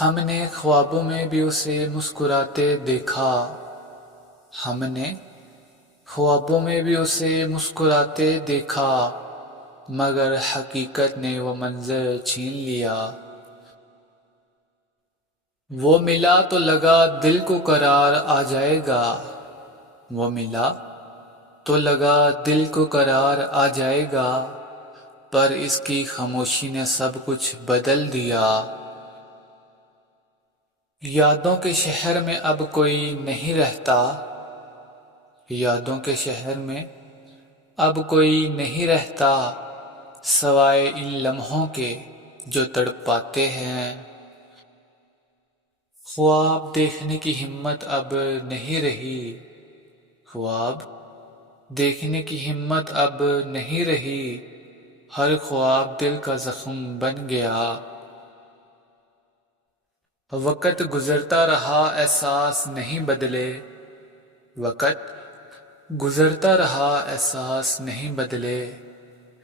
ہم نے خوابوں میں بھی اسے مسکراتے دیکھا، ہم نے خوابوں میں بھی اسے مسکراتے دیکھا، مگر حقیقت نے وہ منظر چھین لیا۔ وہ ملا تو لگا دل کو قرار آ جائے گا، وہ ملا تو لگا دل کو قرار آ جائے گا، پر اس کی خاموشی نے سب کچھ بدل دیا۔ یادوں کے شہر میں اب کوئی نہیں رہتا، یادوں کے شہر میں اب کوئی نہیں رہتا، سوائے ان لمحوں کے جو تڑپاتے ہیں۔ خواب دیکھنے کی ہمت اب نہیں رہی، خواب دیکھنے کی ہمت اب نہیں رہی، ہر خواب دل کا زخم بن گیا۔ وقت گزرتا رہا احساس نہیں بدلے، وقت گزرتا رہا احساس نہیں بدلے،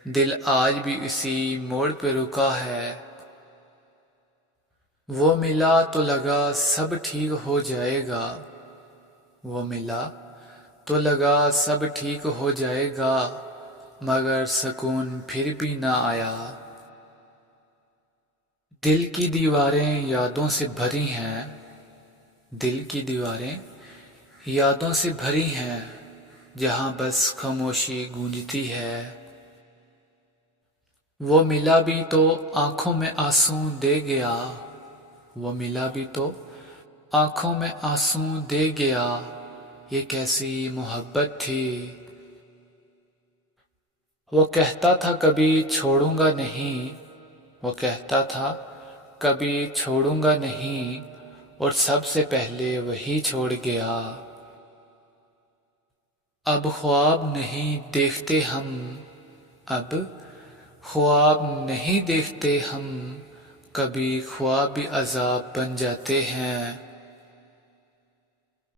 دل آج بھی اسی موڑ پہ رکا ہے۔ وہ ملا تو لگا سب ٹھیک ہو جائے گا، وہ ملا تو لگا سب ٹھیک ہو جائے گا، مگر سکون پھر بھی نہ آیا۔ دل کی دیواریں یادوں سے بھری ہیں، دل کی دیواریں یادوں سے بھری ہیں، جہاں بس خاموشی گونجتی ہے۔ وہ ملا بھی تو آنکھوں میں آنسو دے گیا، وہ ملا بھی تو آنکھوں میں آنسو دے گیا، یہ کیسی محبت تھی۔ وہ کہتا تھا کبھی چھوڑوں گا نہیں، وہ کہتا تھا کبھی چھوڑوں گا نہیں، اور سب سے پہلے وہی چھوڑ گیا۔ اب خواب نہیں دیکھتے ہم، اب خواب نہیں دیکھتے ہم، کبھی خواب بھی عذاب بن جاتے ہیں۔